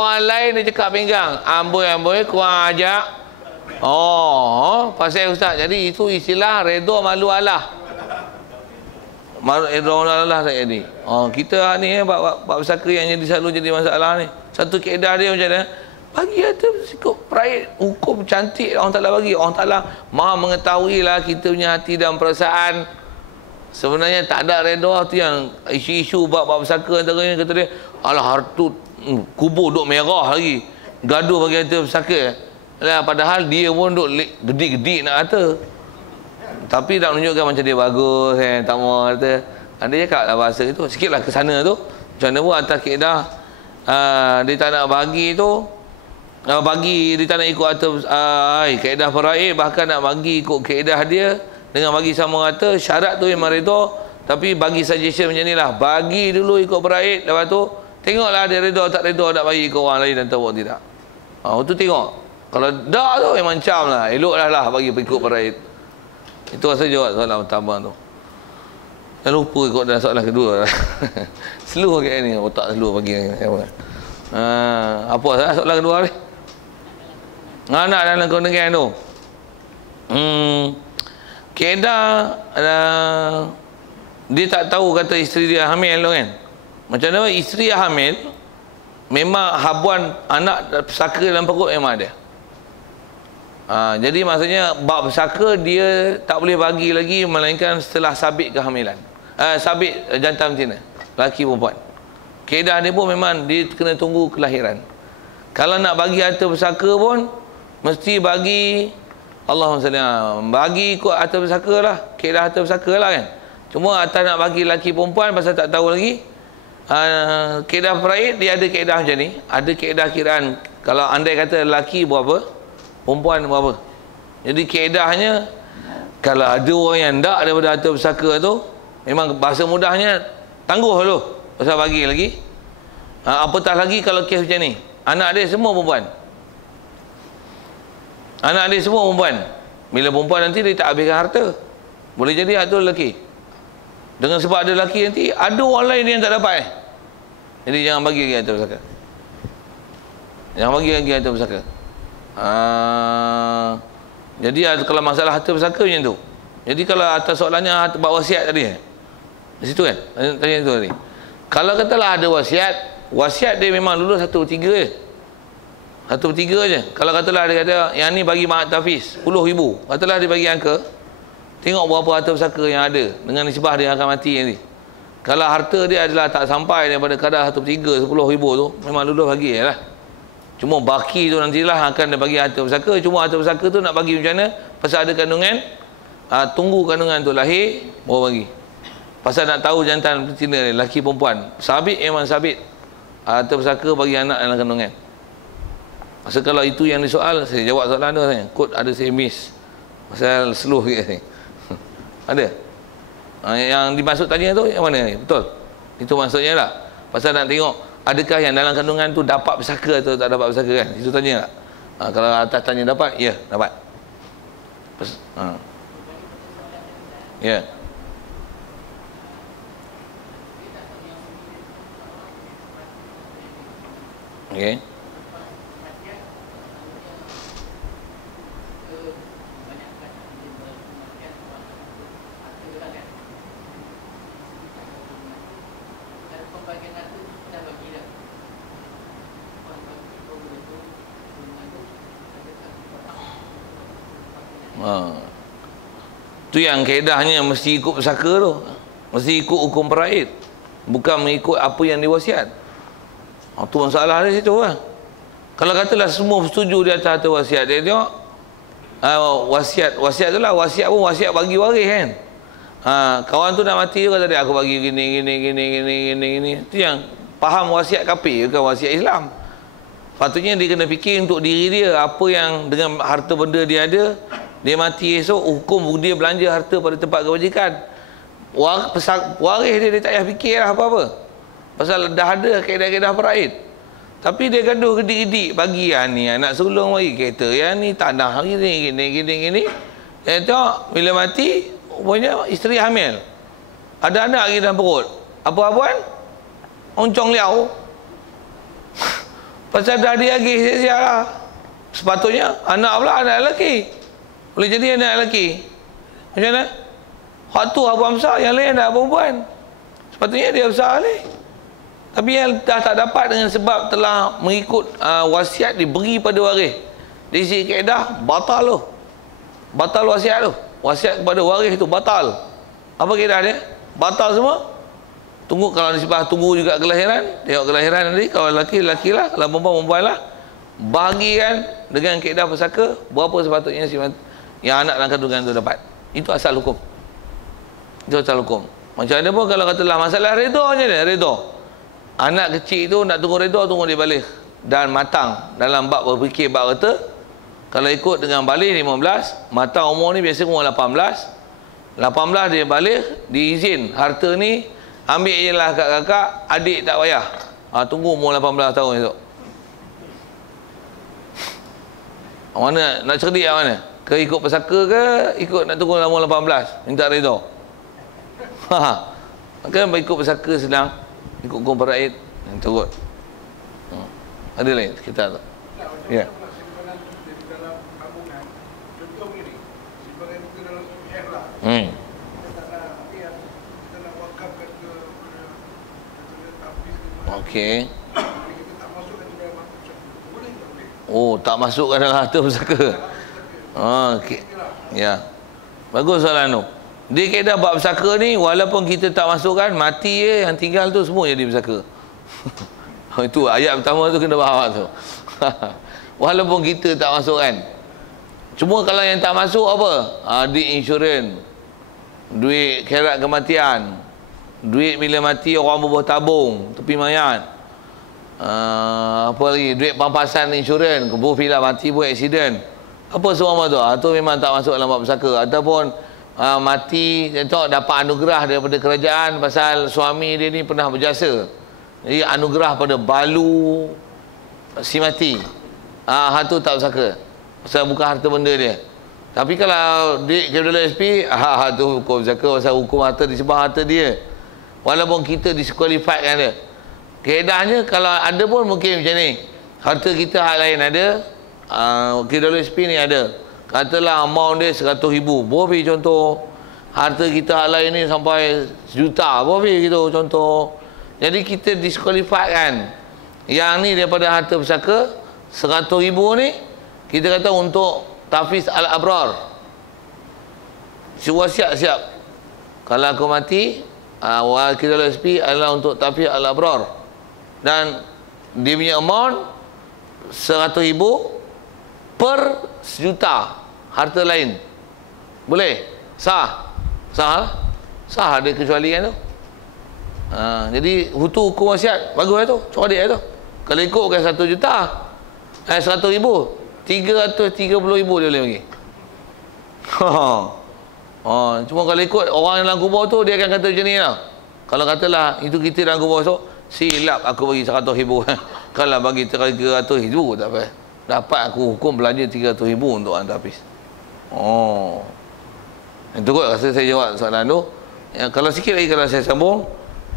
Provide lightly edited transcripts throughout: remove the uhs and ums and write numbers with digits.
Orang lain dia cakap pinggang, amboi kurang ajak. Oh, pasal ustaz. Jadi itu istilah redha malu Allah. Malu redha Allah saya ni. Oh, kita ni bab pesaka yang selalu jadi masalah ni. Satu kaedah dia macam mana? Bagi ada sikap pride, hukum cantik Allah Taala bagi. Allah Taala Maha mengetahui lah kita punya hati dan perasaan. Sebenarnya tak ada redha tu yang isu-isu bab pesaka antaranya kata dia, alah hartu kubur duk merah lagi. Gaduh bagi harta pesaka. Lah padahal dia pun duk gedik-gedik nak kata. Tapi nak menunjukkan macam dia bagus kan, tak mau kata. Dia cakap lah bahasa itu, sikitlah ke sana tu. Macam mana pun atas kaedah dia tak nak bagi tu, bagi dia tak nak ikut harta kaedah faraid, bahkan nak bagi ikut kaedah dia dengan bagi sama rata. Syarat tu memang redha, tapi bagi suggestion macam ni lah, bagi dulu ikut faraid, lepas tu tengoklah dia redha tak redha nak bagi ke orang lain dan tahu tidak. Tu tengok. Kalau dah tu memang macam lah, eloklah lah bagi ikut faraid. Itu rasa jawab soalan pertama tu. Dah lupa ikut dah soalan kedua. Slow kat ni, otak slow bagi apa soalan kedua ni? Anak dalam keluarga tu. Kaedah dia tak tahu kata isteri dia hamil tu kan. Macam mana isteri hamil, memang habuan anak pesaka dalam perut memang ada. Jadi maksudnya bab pesaka dia tak boleh bagi lagi melainkan setelah sabit kehamilan. Sabit jantan betina, lelaki perempuan. Kaedah dia pun memang dia kena tunggu kelahiran. Kalau nak bagi harta pesaka pun mesti bagi Allahumma salli bagi ikut harta pesaka lah, kaedah harta pesaka lah kan. Cuma atas nak bagi lelaki perempuan pasal tak tahu lagi. Kaedah faraid dia ada kaedah macam ni, ada kaedah kiraan. Kalau andai kata lelaki berapa, perempuan berapa. Jadi kaedahnya kalau ada orang yang tak daripada harta pesaka tu, memang bahasa mudahnya tangguh dulu pasal bagi lagi. Apatah lagi kalau kes macam ni, anak dia semua perempuan. Anak dia semua perempuan. Bila perempuan nanti dia tak habiskan harta, boleh jadi harta lelaki. Dengan sebab ada lelaki nanti ada orang lain yang tak dapat. Jadi jangan bagi lagi harta pesaka. Jangan bagi lagi harta pesaka. Jadi kalau masalah harta pesaka macam tu. Jadi kalau atas soalannya bab wasiat tadi, di situ kan tanya itu tadi. Kalau katalah ada wasiat dia memang lulus 1/3 je. 1/3 je. Kalau katalah dia kata yang ni bagi mak tahfiz 10,000, katalah dia bagi angka, tengok berapa harta pesaka yang ada dengan nisbah dia akan mati nanti. Kalau harta dia adalah tak sampai daripada kadar 1/3 10,000 tu, memang lulus bagi je lah. Cuma baki tu nantilah akan dia bagi harta pesaka. Cuma harta pesaka tu nak bagi macam mana? Pasal ada kandungan, tunggu kandungan tu lahir baru bagi. Pasal nak tahu jantan betina ni, lelaki perempuan, sabit memang sabit harta pesaka bagi anak dalam kandungan. Pasal kalau itu yang disoal, saya jawab soalan tu saya. Kod ada saya miss. Pasal slow sikit ni. Ada? Yang dimaksud tanya tu yang mana ni? Betul? Itu maksudnya tak? Pasal nak tengok adakah yang dalam kandungan tu dapat pesaka atau tak dapat pesaka kan? Itu tanya tak? Kalau atas tanya dapat, ya dapat. Ya. Okey. Tu yang kaedahnya mesti ikut pesaka tu, mesti ikut hukum faraid, bukan mengikut apa yang diwasiat. Tu masalah di situ lah. Kalau katalah semua setuju di atas harta wasiat, dia tengok wasiat tu lah, wasiat pun wasiat bagi waris kan. Kawan tu nak mati tu kata dia aku bagi gini. Tu yang faham wasiat kafir, bukan wasiat Islam. Patutnya dia kena fikir untuk diri dia, apa yang dengan harta benda dia ada, dia mati esok, hukum dia belanja harta pada tempat kebajikan. Waris dia tak payah fikir lah apa-apa. Pasal dah ada kaedah-kaedah faraid. Tapi dia gaduh gedik-gedik bagi ni anak sulung bagi kereta yang ni tanah gini. Dia tengok bila mati rupanya isteri hamil. Ada anak lagi dalam perut. Apa-apaan? Oncong liau. Pasal dah diagih siap-siap lah. Sepatutnya anak pula anak lelaki. Boleh jadi anak lelaki. Macam mana? Hak tu abang besar, yang lain anak perempuan. Sepatutnya dia besar ni. Tapi yang dah tak dapat dengan sebab telah mengikut wasiat diberi pada waris. Di sisi kaedah batal tu. Batal wasiat tu. Wasiat kepada waris tu batal. Apa kaedah dia? Batal semua. Tunggu kalau disebab tunggu juga kelahiran. Tengok kelahiran nanti. Kalau lelaki lah, kalau perempuan lah. Bahagikan dengan kaedah pusaka berapa sepatutnya yang anak dalam kandungan tu dapat. Itu asal hukum. Itu asal hukum. Macam mana pun kalau katalah masalah redha je dia, redha. Anak kecil tu nak tunggu redha, tunggu dia balik dan matang dalam bab berfikir, bab kata kalau ikut dengan balik 15, matang umur ni biasa umur 18. 18 dia balik, diizin harta ni ambil je lah kakak, adik tak payah. Tunggu umur 18 tahun esok. Mana nak cerdik kat mana? Ke ikut pesaka ke ikut nak tunggu umur 18 minta redha? Maka ikut pesaka senang, ikut hukum faraid yang turut. Ada lain kita tak? Ya. Okey. Oh, tak masukkan dalam harta pusaka. Okey. Ya. Bagus soalan tu. Di kaedah bab pusaka ni, walaupun kita tak masukkan, mati je, yang tinggal tu semua jadi pusaka. Itu ayat pertama tu kena faham tu. Walaupun kita tak masukkan. Cuma kalau yang tak masuk apa? Duit insurans, duit khairat kematian, duit bila mati orang berbuah tabung, tepi mayat. Apa lagi? Duit pampasan insurans, bila mati pun aksiden. Apa semua tu? Tu memang tak masuk dalam bab pusaka. Ataupun mati, contoh dapat anugerah daripada kerajaan pasal suami dia ni pernah berjasa. Jadi anugerah pada balu si mati. Tu tak pusaka. Pasal bukan harta benda dia. Tapi kalau duit KWSP, tu hukum pusaka pasal hukum harta disebab harta dia. Walaupun kita disqualifiedkan dia. Kaedahnya kalau ada pun mungkin macam ni. Harta kita hak lain ada, KWSP ni ada. Katalah amount dia 100,000. Boleh contoh. Harta kita hak lain ni sampai sejuta. Boleh gitu contoh. Jadi kita disqualifiedkan. Yang ni daripada harta pusaka 100,000 ni kita kata untuk tahfiz al-abrar. Semua siap-siap. Kalau aku mati, KWSP adalah untuk tahfiz al-abrar. Dan dia punya amount 100,000 per sejuta harta lain. Boleh? Sah? Sah? Sah ada kecualian tu. Jadi hukum wasiat bagus lah tu. Cerdik lah tu. Kalau ikutkan 1 juta 100,000, 330,000 dia boleh bagi. Cuma kalau ikut orang dalam kubur tu, dia akan kata macam ni lah. Kalau katalah itu kita dalam kubur tu, silap aku bagi 100,000. Kalau bagi 300,000 tak apa. Dapat aku hukum belanja 300,000 untuk anda habis. Itu kot rasa saya jawab soalan tu. Kalau sikit lagi kalau saya sambung,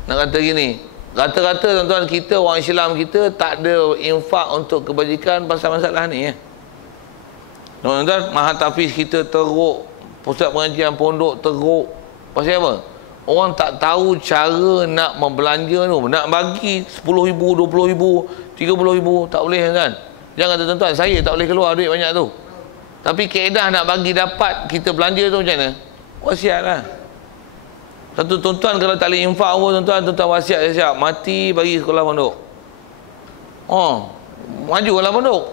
nak kata gini, rata-rata tuan-tuan kita, orang Islam kita tak ada infak untuk kebajikan pasal masalah ni. Tuan-tuan, mahal tahfiz kita teruk, pusat pengajian pondok teruk. Pasal apa? Orang tak tahu cara nak membelanja tu. Nak bagi 10,000, 20,000, 30,000, tak boleh kan? Jangan kata tuan-tuan, saya tak boleh keluar duit banyak tu. Tapi kaedah nak bagi dapat kita belanja tu macam mana? Wasiat lah. Satu tuan-tuan kalau tak boleh infak pun tuan-tuan wasiat siap. Mati bagi sekolah pondok. Maju sekolah pondok.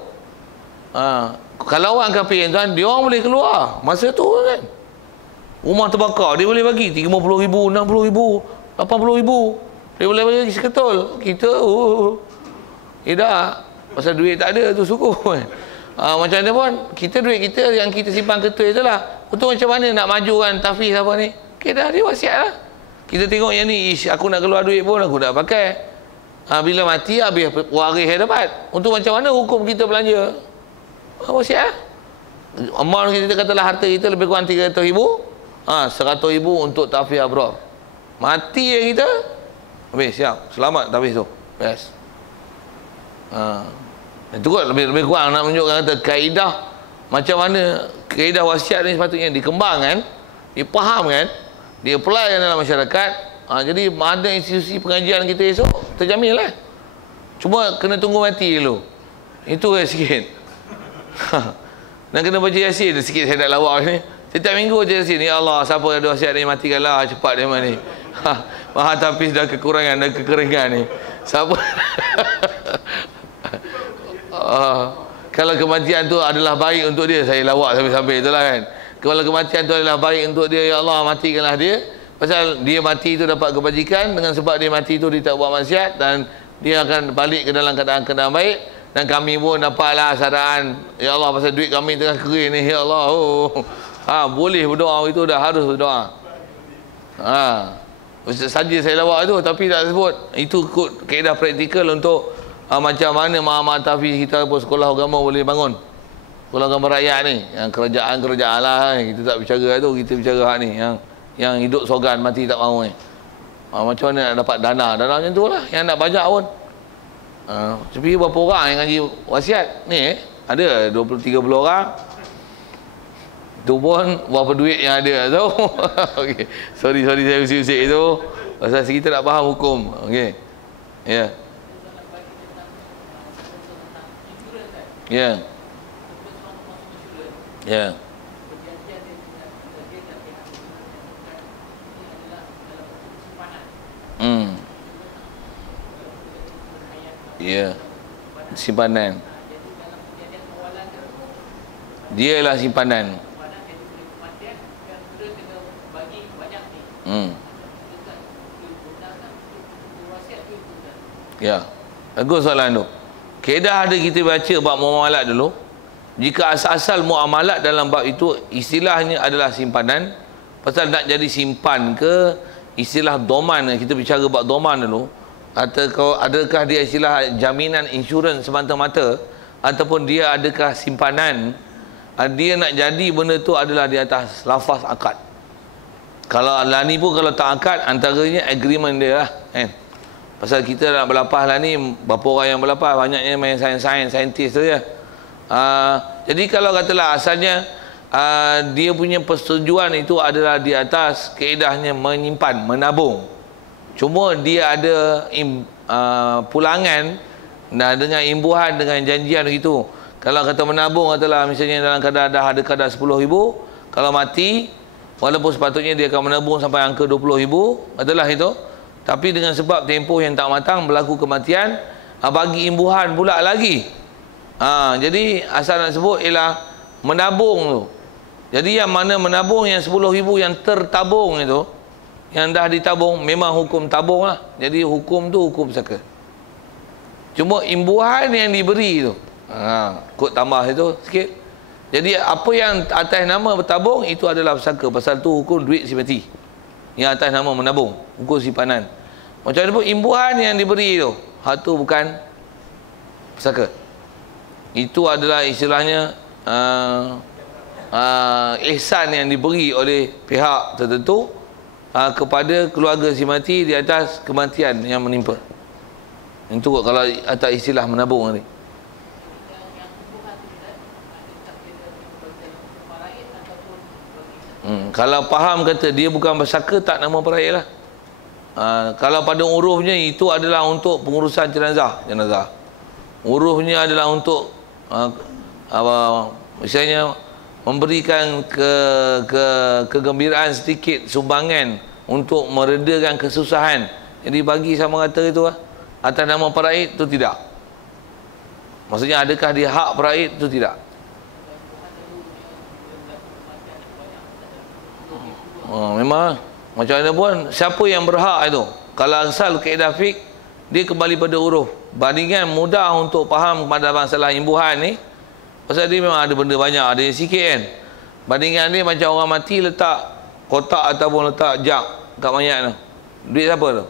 Kalau orang kafir tuan, dia orang boleh keluar. Masa tu kan. Rumah terbakar, dia boleh bagi 50,000, 60,000, 80,000. Dia boleh bagi seketul. Kita, dah. Pasal duit tak ada tu suku. Macam mana pun, kita duit kita yang kita simpan ketul itulah. Untuk macam mana nak majukan tahfiz apa ni? Dah dia wasiat lah. Kita tengok yang ni, aku nak keluar duit pun aku nak pakai. Bila mati habis waris yang dapat. Untuk macam mana hukum kita belanja? Wasiat lah. Amount kita katalah harta kita lebih kurang 300,000. 100,000 untuk tahfiz abrar. Mati yang kita habis siap. Selamat tahfiz tu. Best. Itu kot lebih kurang nak menunjukkan kata kaedah macam mana kaedah wasiat ni sepatutnya dikembangkan, dipahamkan, di-apply dalam masyarakat. Jadi ada institusi pengajian kita esok terjamin lah. Cuma kena tunggu mati dulu. Itu sikit. Dan kena baca Yasin sikit. Saya nak lawak ni setiap minggu baca Yasin. Ya Allah, siapa ada wasiat ni matikanlah cepat dia ni. Maha tapis dah kekurangan dan kekeringan ni. Siapa kalau kematian tu adalah baik untuk dia, saya lawak sampai-sampai itulah kan. Kalau kematian tu adalah baik untuk dia, ya Allah matikanlah dia. Pasal dia mati tu dapat kebajikan, dengan sebab dia mati tu dia tak buat maksiat dan dia akan balik ke dalam keadaan baik. Dan kami pun dapatlah saraan, ya Allah pasal duit kami tengah kering ni, ya Allah. Boleh berdoa itu, dah harus berdoa. Saja saya lawak tu tapi tak sebut. Itu kaedah praktikal untuk macam mana Muhammad Tafiz kita pun sekolah agama boleh bangun. Sekolah agama rakyat ni, yang kerajaan lah, kita tak bicara tu, kita bicara hak ni yang hidup sogan mati tak mahu ni. Macam mana nak dapat dana macam tu lah, yang nak bajak pun. Tapi berapa orang yang ngaji wasiat ni ada 20-30 orang. Tu pun berapa duit yang ada tu. Okay. Sorry saya usik-usik itu pasal kita nak faham hukum. Okey. Ya. Ya. Ya. Ya. Simpanan. Dialah simpanan. Ya. Bagus soalan tu. Kaedah ada kita baca bab muamalat dulu. Jika asal-asal muamalat dalam bab itu istilahnya adalah simpanan, pasal nak jadi simpan ke istilah doman, kita bicara bab doman dulu. Atau adakah dia istilah jaminan insurans semata-mata, ataupun dia adakah simpanan? Dia nak jadi benda tu adalah di atas lafaz akad. Kalau lani pun kalau tak akad, antaranya agreement dia lah kan. Pasal kita nak berlapas lah ni, berapa orang yang berlapas, banyaknya main saintis tu je. Jadi kalau katalah asalnya dia punya persetujuan itu adalah di atas kaedahnya menyimpan, menabung. Cuma dia ada pulangan dengan imbuhan, dengan janjian begitu. Kalau kata menabung, katalah misalnya dalam kadar dah ada kadar 10,000, kalau mati, walaupun sepatutnya dia akan menabung sampai angka 20,000, katalah itu. Tapi dengan sebab tempoh yang tak matang berlaku kematian, bagi imbuhan pula lagi. Jadi asal nak sebut ialah menabung tu. Jadi yang mana menabung yang 10,000 yang tertabung itu, yang dah ditabung, memang hukum tabung lah. Jadi hukum tu hukum pusaka. Cuma imbuhan yang diberi tu, kod tambah itu sikit. Jadi apa yang atas nama bertabung itu adalah pusaka. Pasal tu hukum duit si mati. Yang atas nama menabung, hukum simpanan. Macam mana pun imbuhan yang diberi tu, hak tu bukan pusaka. Itu adalah istilahnya ihsan yang diberi oleh pihak tertentu kepada keluarga si mati di atas kematian yang menimpa. Itu kalau atas istilah menabung ni. Kalau faham kata dia bukan bersaka, tak nama peraih lah. Kalau pada urufnya itu adalah untuk pengurusan jenazah. Urufnya adalah untuk misalnya memberikan kegembiraan sedikit, sumbangan untuk meredakan kesusahan. Jadi bagi sama kata itu atas nama peraih itu tidak. Maksudnya adakah dia hak peraih itu tidak. Memang macam mana pun siapa yang berhak itu, kalau asal kaedah fiqh dia kembali pada uruf. Bandingan mudah untuk faham pada masalah imbuhan ni, pasal dia memang ada benda banyak, ada yang sikit kan. Bandingan dia macam orang mati letak kotak ataupun letak jak kat mayat tu. Duit siapa tu?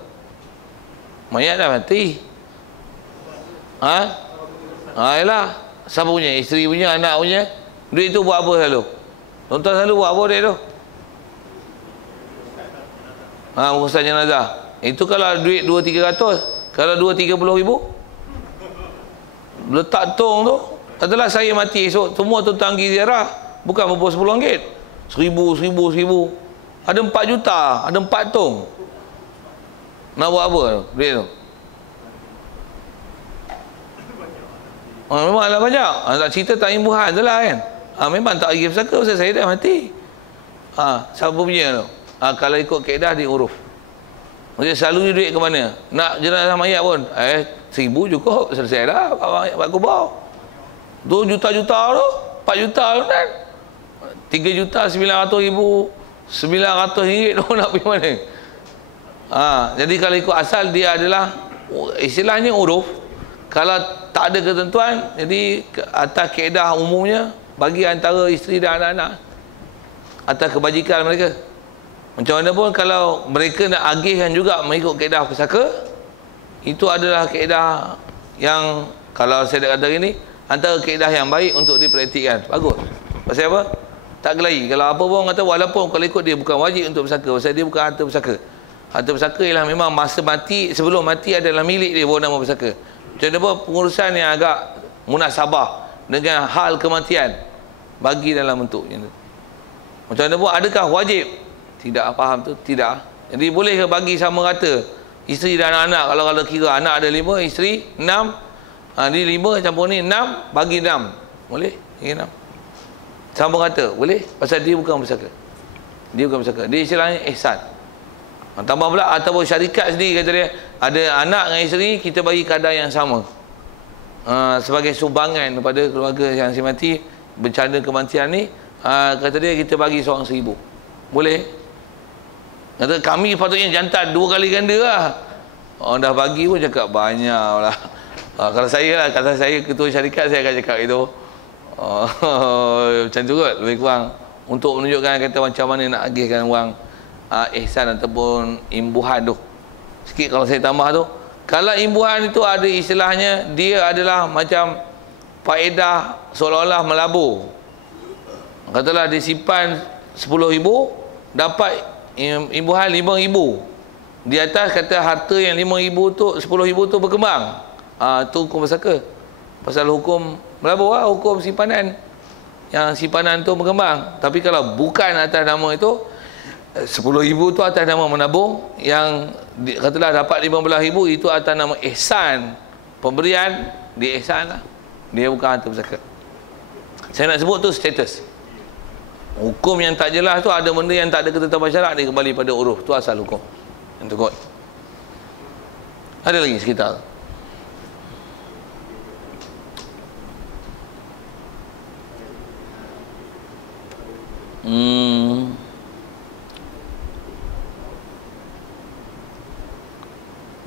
Mayat dah mati. Yalah, siapa punya? Isteri punya, anak punya. Duit tu buat apa selalu? Tuan-tuan selalu buat apa duit tu? Urusan jenazah. Itu kalau duit 2-300. Kalau 2-30 ribu, letak tong tu, katalah saya mati esok, semua tuan pergi ziarah, bukan berapa RM10, RM1,000. Ada 4 juta, ada 4 tong. Nak buat apa duit tu? Memang lah banyak. Tak cerita tak imbuhan tu lah kan. Memang tak pergi pesaka pasal saya dah mati. Siapa punya tu? Kalau ikut kaedah di uruf. Maksudnya selalu duit ke mana? Nak jenazah mayat pun, RM1,000 cukup, selesai dah. Buat kubur. Tu juta-juta tu, 4 juta tu kan. RM3,900,000, RM900 tu nak pergi mana? Jadi kalau ikut asal dia adalah istilahnya uruf. Kalau tak ada ketentuan, jadi atas kaedah umumnya bagi antara isteri dan anak-anak atas kebajikan mereka. Macam mana pun kalau mereka nak agihkan juga mengikut kaedah pesaka, itu adalah kaedah yang kalau saya dah kata ini antara kaedah yang baik untuk dipraktikkan. Bagus. Pasal apa? Tak gelai. Kalau apa pun kata walaupun kalau ikut dia bukan wajib untuk pesaka, pasal dia bukan harta pesaka. Harta pesaka ialah memang masa mati, sebelum mati adalah milik dia, bawa nama pesaka. Macam mana pun pengurusan yang agak munasabah dengan hal kematian bagi dalam bentuk macam tu. Macam mana pun adakah wajib? Tidak, faham tu? Tidak. Jadi boleh ke bagi sama rata isteri dan anak? Kalau kira anak ada 5, isteri 6, dia 5 campur ni 6, bagi 6. Boleh? Bagi 6. Sama rata? Boleh? Pasal dia bukan pesaka. Dia bukan pesaka. Dia istilahnya ihsan. Tambah pula ataupun syarikat sendiri kata dia ada anak dengan isteri, kita bagi kadar yang sama sebagai sumbangan kepada keluarga yang si mati bencana kematian ni. Kata dia kita bagi seorang RM1,000. Boleh? Kata kami patutnya jantan 2 kali ganda lah. Orang dah bagi pun cakap banyak lah. Kalau saya lah, kata saya ketua syarikat, saya akan cakap itu macam tu kot, lebih kurang untuk menunjukkan kata macam mana nak agihkan wang ihsan ataupun imbuhan tu. Sikit kalau saya tambah tu, kalau imbuhan itu ada istilahnya, dia adalah macam faedah seolah-olah melabur. Katalah disimpan RM10,000, dapat imbuhan RM5,000. Di atas kata harta yang RM5,000 tu, RM10,000 tu berkembang. Tu hukum pesaka. Pasal hukum melabur lah, hukum simpanan. Yang simpanan tu berkembang. Tapi kalau bukan atas nama itu, RM10,000 tu atas nama menabung, yang katalah dapat RM15,000 itu atas nama ihsan, pemberian, dia ihsan lah, dia bukan harta pesaka. Saya nak sebut tu status. Hukum yang tak jelas tu, ada benda yang tak ada ketetapan syarak, dia kembali pada uruf. Tu asal hukum yang tu kot. Ada lagi sekitar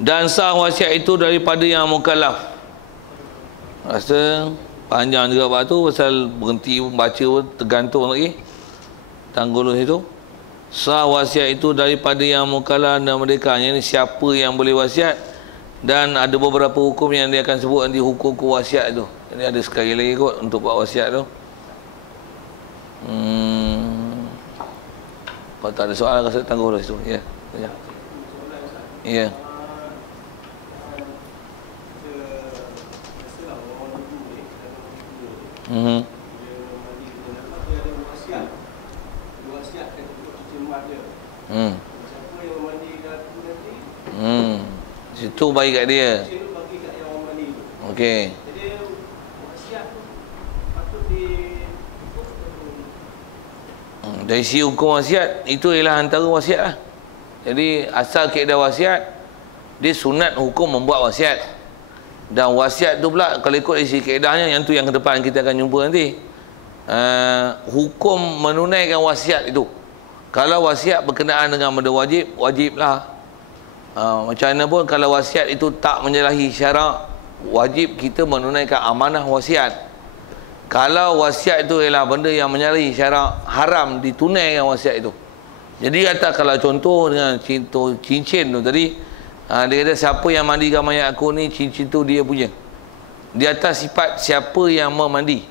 dan sah wasiat itu daripada yang mukallaf. Rasa panjang juga pak tu, pasal berhenti baca pun tergantung lagi tanggul situ. Sah wasiat itu daripada yang mukallaf dan mereka, ini siapa yang boleh wasiat, dan ada beberapa hukum yang dia akan sebut nanti, hukum-hukum wasiat tu. Jadi ada sekali lagi kot untuk buat wasiat tu. Kalau tak ada soal, rasa tangguh lah situ. Ya. Ya. Situ bagi kat dia. Okey. Dari sisi hukum wasiat, itu ialah antara wasiat lah. Jadi asal kaedah wasiat, dia sunat hukum membuat wasiat. Dan wasiat tu pula kalau ikut isi kaedahnya, yang tu yang ke depan kita akan jumpa nanti. Hukum menunaikan wasiat itu. Kalau wasiat berkenaan dengan benda wajib, wajiblah. Macam mana pun kalau wasiat itu tak menyalahi syarak, wajib kita menunaikan amanah wasiat. Kalau wasiat itu ialah benda yang menyalahi syarak, haram ditunaikan wasiat itu. Jadi kata kalau contoh dengan cincin tu tadi, dia kata siapa yang mandikan mayat aku ni, cincin tu dia punya. Di atas sifat siapa yang memandi.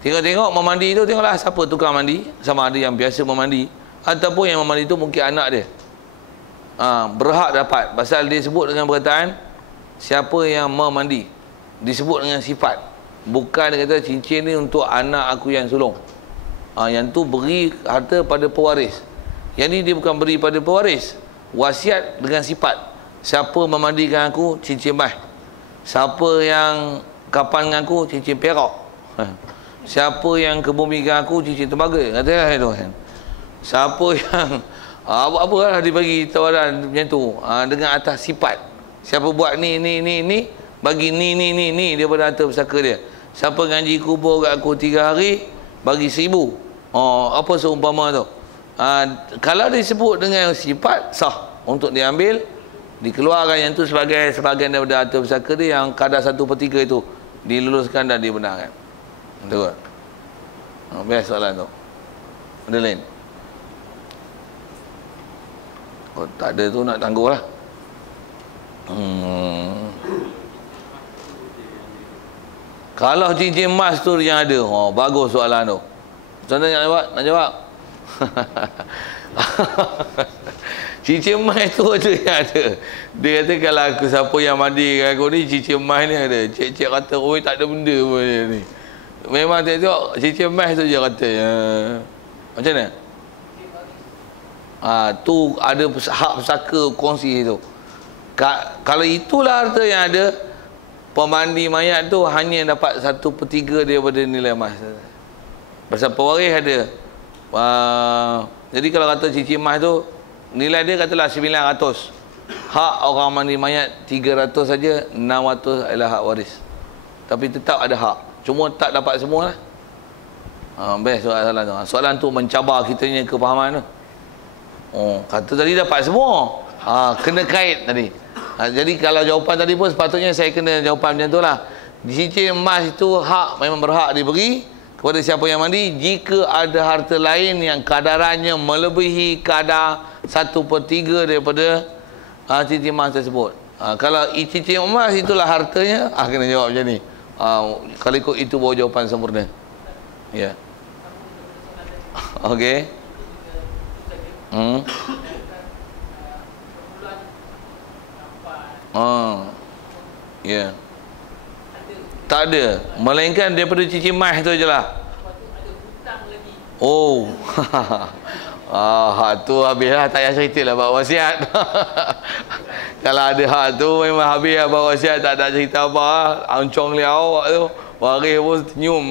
Tengok-tengok memandi tu, tengoklah siapa tukang mandi, sama ada yang biasa memandi ataupun yang memandi tu mungkin anak dia. Berhak dapat, pasal dia sebut dengan perkataan siapa yang memandi. disebut dengan sifat. Bukan dia kata cincin ni untuk anak aku yang sulung. Yang tu beri harta pada pewaris. Yang ni dia bukan beri pada pewaris. Wasiat dengan sifat. Siapa memandikan aku, cincin emas. Siapa yang kapan dengan aku, cincin perak. Siapa yang kebumikan aku, cincin tembaga. Katalah itu kan. Siapa yang apa-apa lah dia bagi tawaran macam tu. Dengan atas sifat. Siapa buat ni, bagi ni daripada harta pusaka dia. Siapa ngaji kubur kat aku 3 hari, bagi 1000. Apa seumpama tu? Kalau disebut dengan sifat, sah untuk diambil, dikeluarkan yang tu sebagai sebahagian daripada harta pusaka dia, yang kadar 1/3 itu diluluskan dan dibenarkan. Betul. Best soalan tu. Ada lain? Tak ada tu nak tangguh lah. Kalau cincin emas tu yang ada, bagus soalan tu. Macam mana nak jawab? Cincin emas tu ada yang ada. Dia kata kalau aku siapa yang mandi dengan aku ni, cincin emas ni ada. Cik-cik kata, oi tak ada benda pun ni. Memang tengok cincin emas tu je kata. Macam mana? Tu ada hak pusaka kongsi tu. Kalau itulah harta yang ada, pemandi mayat tu hanya dapat 1/3 daripada nilai emas. Pasal pewaris ada. Jadi kalau kata cincin emas tu, nilai dia katalah 900. Hak orang mandi mayat 300 saja, 600 adalah hak waris. Tapi tetap ada hak. Cuma tak dapat semua lah. Best soalan tu. Soalan tu mencabar kitanya kefahaman tu. Kata tadi dapat semua. Kena kait tadi. Jadi kalau jawapan tadi pun sepatutnya saya kena jawapan macam tu lah. Cincin emas itu hak, memang berhak diberi kepada siapa yang mandi jika ada harta lain yang kadarannya melebihi kadar 1/3 daripada cincin emas tersebut. Kalau cincin emas itulah hartanya, kena jawab macam ni. Kalau ikut itu baru jawapan sempurna. Ya. Okey. Ya. Tak ada. Melainkan daripada cincin emas tu je lah. Hak tu habis lah. Tak payah cerita lah buat wasiat. Kalau ada hak tu memang habis lah buat wasiat. Tak ada cerita apa lah. Ancong liau tu. Waris pun senyum.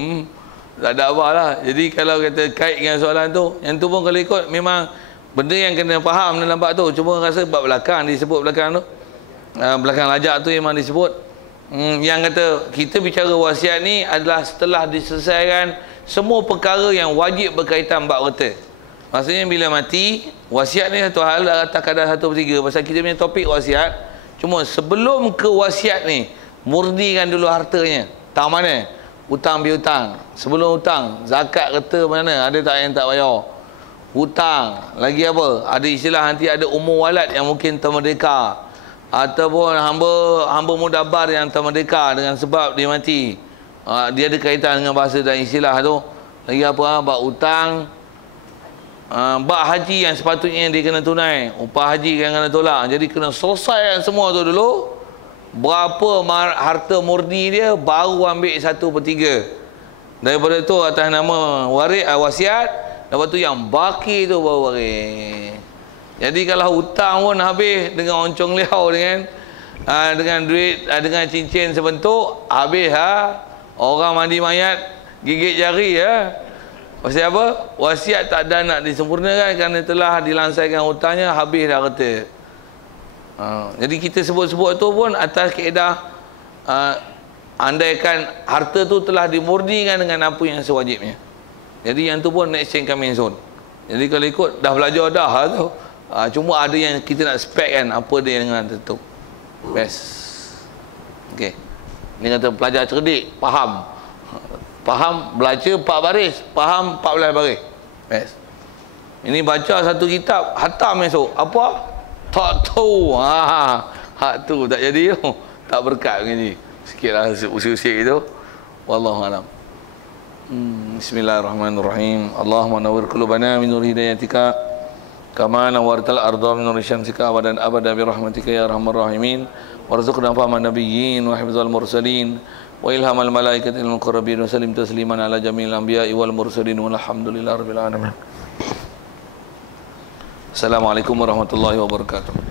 Tak ada apa lah. Jadi kalau kata kait dengan soalan tu, yang tu pun kalau ikut memang benda yang kena faham dalam bab tu. Cuma rasa bab belakang disebut belakang tu. Belakang lajak tu memang disebut. Yang kata kita bicara wasiat ni adalah setelah diselesaikan semua perkara yang wajib berkaitan bab harta. Maksudnya bila mati, wasiat ni satu hal atas kadar 1/3. Pasal kita punya topik wasiat. Cuma sebelum ke wasiat ni, murnikan dulu hartanya. Tak mana? Hutang piutang. Sebelum hutang, zakat kata mana? Ada tak yang tak bayar? Hutang. Lagi apa? Ada istilah nanti ada umur walad yang mungkin termerdeka. Ataupun hamba mudabar yang termerdeka dengan sebab dia mati. Dia ada kaitan dengan bahasa dan istilah tu. Lagi apa? Bab hutang. Bab haji yang sepatutnya dia kena tunai. Upah haji yang kena tolak. Jadi kena selesaikan semua tu dulu. Berapa harta murni dia, baru ambil 1/3. Daripada tu atas nama waris, wasiat. Lepas tu yang baki tu baru waris. Jadi kalau hutang pun habis dengan oncong liau dengan duit, dengan cincin sebentuk, habis orang mandi mayat gigit jari Pasal apa? Wasiat tak ada nak disempurnakan kerana telah dilansaikan hutangnya, habis dah kata. Jadi kita sebut-sebut tu pun atas kaedah andaikan harta tu telah dimurnikan dengan apa yang sewajibnya. Jadi yang tu pun next change coming soon. Jadi kalau ikut dah belajar dah tu. Cuma ada yang kita nak spek kan, apa dia dengan tertentu. Best. Okey. Ni kata pelajar cerdik, faham. Faham, baca 4 baris, faham 14 baris. Best. Ini baca satu kitab, hatam esok. Apa? Tak tahu. Hak tu tak jadi tu. Tak berkat begini. Sikitlah usia-usia itu. Wallahu a'lam. Bismillahirrahmanirrahim. Allahumma nawwir qulubana min nur hidayatika kama nawartal ardha min nuri syamsika abadan abada bi rahmatika ya arhamar rahimin warzuqna fahman nabiyyin wa hifdzal mursalin wa ilhamal malaikatil muqarrabin wa sallim tasliman ala jamil anbiya'i wal mursalin walhamdulillahi rabbil alamin. Assalamualaikum warahmatullahi wabarakatuh.